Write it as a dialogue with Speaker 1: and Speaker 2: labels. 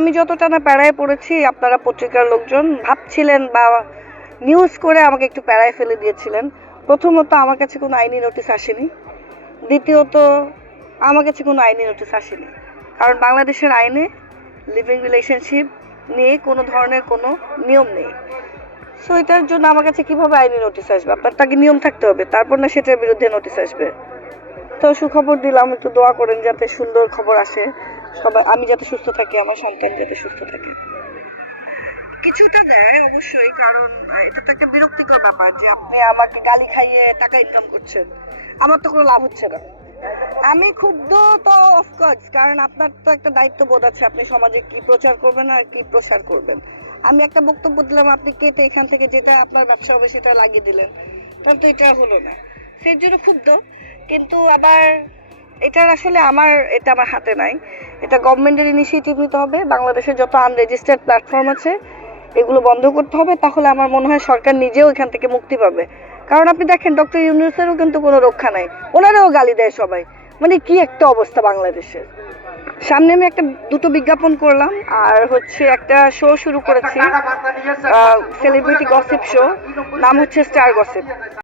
Speaker 1: আমি যতটা না প্যারায় পড়েছি, আপনারা পত্রিকার লোকজন ভাবছিলেন বা নিউজ করে আমাকে একটু প্যারায় ফেলে দিয়েছিলেন। প্রথমত আমার কাছে কোনো আইনি নোটিশ আসেনি। দ্বিতীয়ত, আমার কাছে কোনো আইনি নোটিশ আসেনি। কারণ বাংলাদেশের আইনে লিভিং রিলেশনশিপ নিয়ে কোনো ধরনের কোনো নিয়ম নেই। সো এটার জন্য আমার কাছে কীভাবে আইনি নোটিশ আসবে? আপনার তাকে নিয়ম থাকতে হবে, তারপর না সেটার বিরুদ্ধে নোটিশ আসবে। তো সুখবর দিলাম, একটু দোয়া করেন যাতে সুন্দর খবর আসে। সবাই আমি যাতে সুস্থ থাকি আমার সন্তান যাতে সুস্থ থাকে। কিছুটা দেয় অবশ্যই কারণ এটা তো একটা বিরক্তিকর ব্যাপার যে আপনি আমাকে গালি খাইয়ে টাকা ইনকাম করছেন। আমার তো কোনো লাভ হচ্ছে না। আমি ক্ষুব্ধ তো অফকোর্স কারণ আপনার তো একটা দায়িত্ববোধ আছে আপনি সমাজে কি প্রচার করবেন আর কি প্রসার করবেন। আমি একটা বক্তব্য দিলাম আপনি কেটে এখান থেকে যেটা আপনার ব্যবসা হবে সেটা লাগিয়ে দিলেন। তাহলে তো এটা হলো না। সেই জন্য ক্ষুব্ধ কিন্তু আবার এটার আসলে আমার, এটা আমার হাতে নাই। এটা গভর্নমেন্টের ইনিশিয়েটিভ নিতে হবে। বাংলাদেশের যত আনরেজিস্টার্ড প্ল্যাটফর্ম আছে, এগুলো বন্ধ করতে হবে। তাহলে আমার মনে হয় সরকার নিজেও এখান থেকে মুক্তি পাবে। কারণ আপনি দেখেন, ডক্টর ইউনুসেরও কিন্তু কোনো রক্ষা নাই। ওনারাও গালি দেয় সবাই। মানে কি একটা অবস্থা বাংলাদেশের। সামনে আমি একটা, দুটো বিজ্ঞাপন করলাম। আর হচ্ছে একটা শো শুরু করেছি। সেলিব্রিটি গসিপ শো নাম হচ্ছে স্টার গসিপ